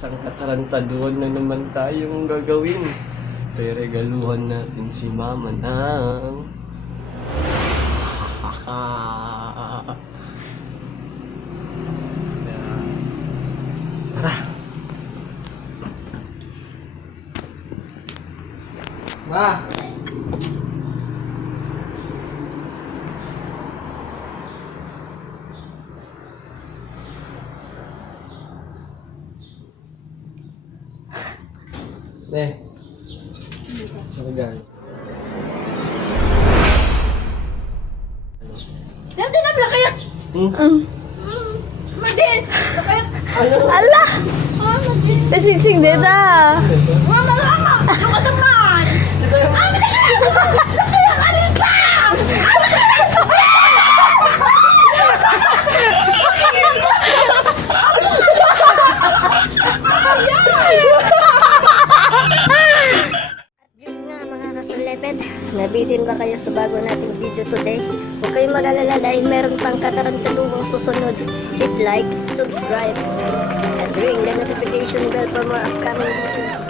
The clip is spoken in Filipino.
isang katarantaduhan na naman tayong gagawin. Regaluhan natin si Mama ng... Tara! Ma! Ano guys? Nanti na kaya. Madin. Kaya. Ala! Pasingsing dito. Mama mama. Yung kataman. Nabitin ba kayo sa bago nating video today? Huwag kayong mag-alala dahil meron pang katarantaduhang susunod. Hit like, subscribe, and ring the notification bell for more upcoming videos.